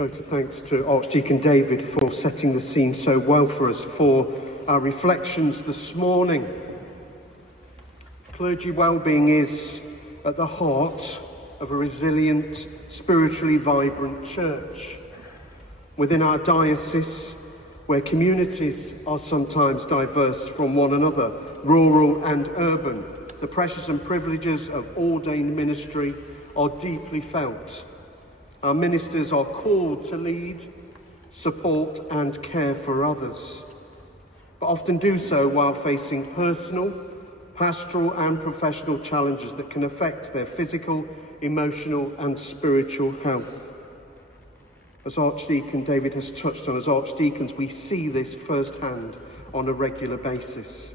vote of thanks to Archdeacon David for setting the scene so well for us for our reflections this morning. Clergy Wellbeing is at the heart of a resilient, spiritually vibrant church. Within our diocese, where communities are sometimes diverse from one another, rural and urban, the pressures and privileges of ordained ministry are deeply felt. Our ministers are called to lead, support and care for others, but often do so while facing personal, pastoral and professional challenges that can affect their physical, emotional and spiritual health. As Archdeacon David has touched on, as archdeacons, we see this firsthand on a regular basis.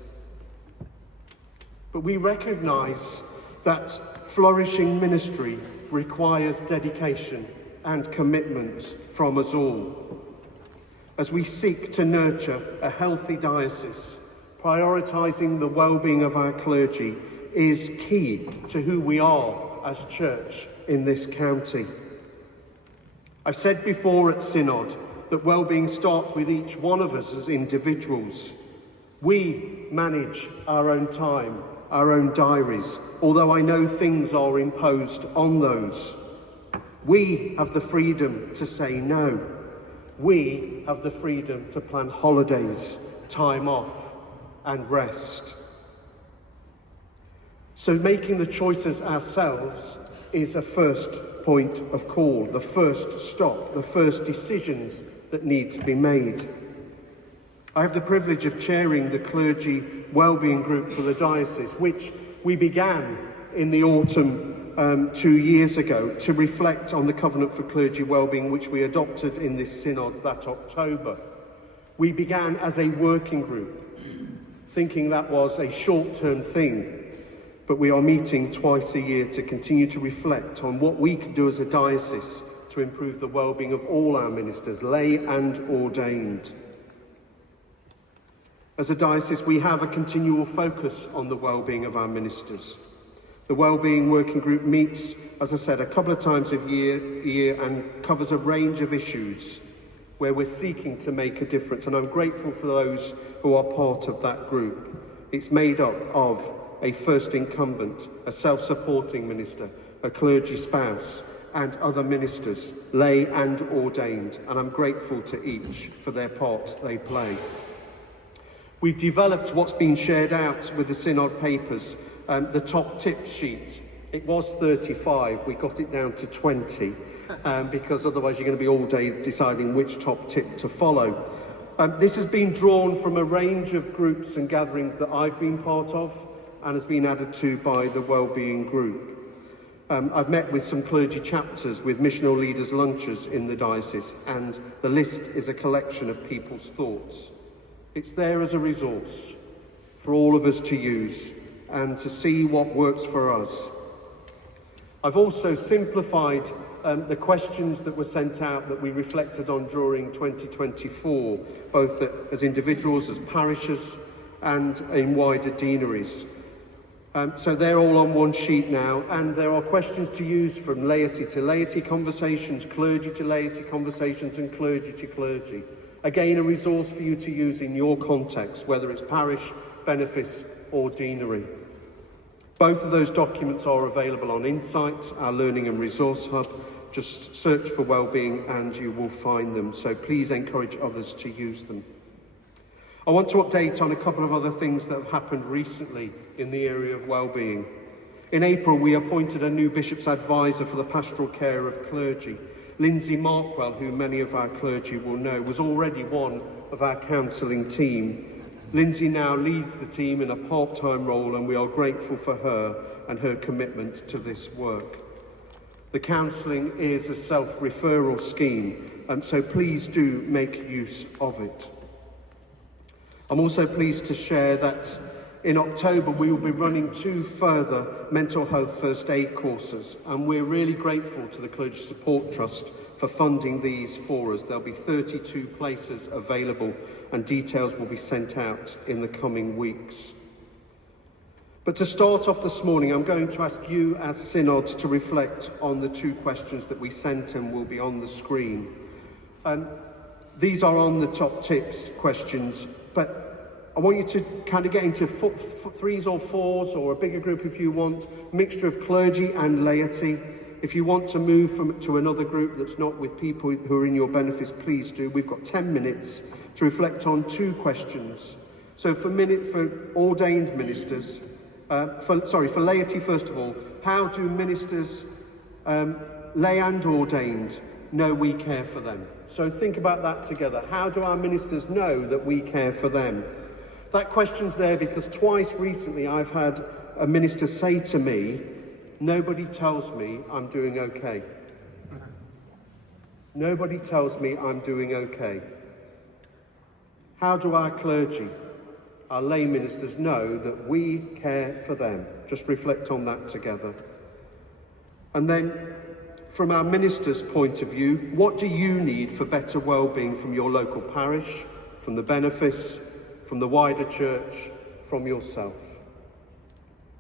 But we recognise that flourishing ministry requires dedication and commitment from us all. As we seek to nurture a healthy diocese, prioritising the well-being of our clergy is key to who we are as church in this county. I've said before at Synod that well-being starts with each one of us as individuals. We manage our own time, our own diaries, although I know things are imposed on those. We have the freedom to say no. We have the freedom to plan holidays, time off and rest. So making the choices ourselves is a first point of call, the first stop, the first decisions that need to be made. I have the privilege of chairing the Clergy Wellbeing Group for the diocese, which we began in the autumn 2 years ago to reflect on the Covenant for Clergy Wellbeing, which we adopted in this synod that October. We began as a working group, thinking that was a short-term thing, but we are meeting twice a year to continue to reflect on what we can do as a diocese to improve the well-being of all our ministers, lay and ordained. As a diocese, we have a continual focus on the well-being of our ministers. The Wellbeing Working Group meets, as I said, a couple of times a year and covers a range of issues where we're seeking to make a difference, and I'm grateful for those who are part of that group. It's made up of a first incumbent, a self-supporting minister, a clergy spouse, and other ministers, lay and ordained, and I'm grateful to each for their part they play. We've developed what's been shared out with the Synod papers, the top tip sheet. It was 35, we got it down to 20, because otherwise you're going to be all day deciding which top tip to follow. This has been drawn from a range of groups and gatherings that I've been part of, and has been added to by the Wellbeing Group. I've met with some clergy chapters with missional leaders' lunches in the diocese, and the list is a collection of people's thoughts. It's there as a resource for all of us to use and to see what works for us. I've also simplified the questions that were sent out that we reflected on during 2024, both as individuals, as parishes, and in wider deaneries. So they're all on one sheet now, and there are questions to use from laity to laity conversations, clergy to laity conversations, and clergy to clergy. Again, a resource for you to use in your context, whether it's parish, benefice, or deanery. Both of those documents are available on Insight, our learning and resource hub. Just search for Wellbeing and you will find them, so please encourage others to use them. I want to update on a couple of other things that have happened recently in the area of wellbeing. In April, we appointed a new bishop's advisor for the pastoral care of clergy. Lindsay Markwell, who many of our clergy will know, was already one of our counselling team. Lindsay now leads the team in a part-time role, and we are grateful for her and her commitment to this work. The counselling is a self-referral scheme, so please do make use of it. I'm also pleased to share that in October we will be running 2 further mental health first aid courses, and we're really grateful to the Clergy Support Trust for funding these for us. There'll be 32 places available and details will be sent out in the coming weeks. But to start off this morning, I'm going to ask you as Synod to reflect on the 2 questions that we sent and will be on the screen. These are on the top tips questions, but I want you to kind of get into threes or fours, or a bigger group if you want, mixture of clergy and laity. If you want to move to another group that's not with people who are in your benefits, please do. We've got 10 minutes to reflect on 2 questions. So for ordained ministers, for laity first of all, how do ministers, lay and ordained, know we care for them? So think about that together. How do our ministers know that we care for them? That question's there because twice recently I've had a minister say to me, "Nobody tells me I'm doing okay." Nobody tells me I'm doing okay. How do our clergy, our lay ministers, know that we care for them? Just reflect on that together. And then, from our minister's point of view, what do you need for better well-being from your local parish, from the benefice, from the wider church, from yourself?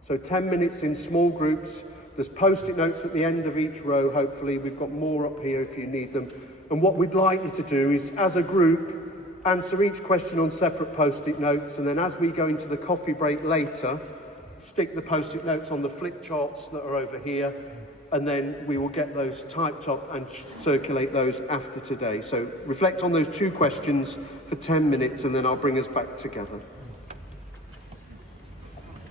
So 10 minutes in small groups. There's post-it notes at the end of each row, hopefully. We've got more up here if you need them. And what we'd like you to do is, as a group, answer each question on separate post-it notes, and then as we go into the coffee break later, stick the post-it notes on the flip charts that are over here, and then we will get those typed up and circulate those after today. So reflect on those 2 questions for 10 minutes, and then I'll bring us back together.